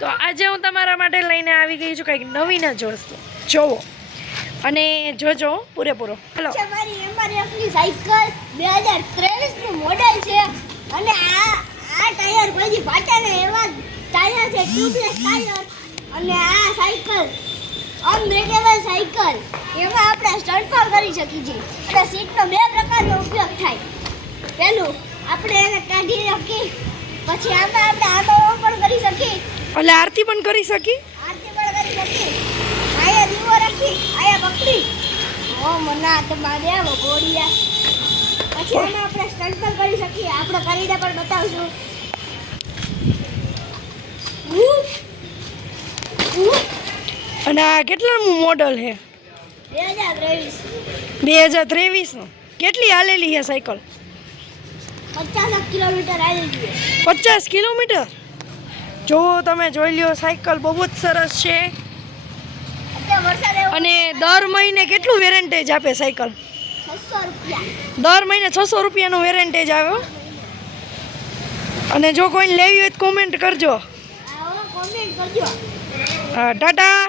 તો આજે હું તમારા માટે લઈને આવી ગઈ છું કંઈક નવીન જ વસ્તુ જોવો અને જોજો પૂરેપૂરો. હેલો, મારી એમઆરએફની સાયકલ 2023 નું મોડેલ છે અને આ ટાયર કોઈ ફાટે ને એવા ટાયર છે, ટ્યુબલેસ ટાયર. અને આ સાયકલ અનબ્રેકેબલ સાયકલ, એમાં આપણે સ્ટન્ટ પણ કરી શકીએ છીએ. અને સીટનો બે પ્રકારનો ઉપયોગ થાય. પહેલું આપણે એને કાઢી રાખી, પછી આમાં પણ કરી શકીએ, એટલે આરતી પણ કરી શકી. આરતી પણ કરી શકીએ. આયા દીવો રાખી, આયા પકડી ઓ મના તો બાદે આવો ગોળિયા. પછી આમાં આપણે સ્ટન્ટ પણ કરી શકીએ. આપણે કરીને પણ બતાવશું. અને આ કેટલાનું મોડલ છે? 2023 2023નું. કેટલી હાલેલી છે સાયકલ? 50 કિલોમીટર આવી ગઈ. 50 કિલોમીટર. જો તમે જોઈ લ્યો, સાયકલ બહુ જ સરસ છે. અત્યારે વરસાદ આવ્યો. અને દર મહિને કેટલું વેરેન્ટેજ આપે સાયકલ? 600 રૂપિયા. દર મહિને 600 રૂપિયાનું વેરેન્ટેજ આવે. અને જો કોઈને લેવી હોય તો કોમેન્ટ કરજો. આવો કોમેન્ટ કરજો. ટાટા.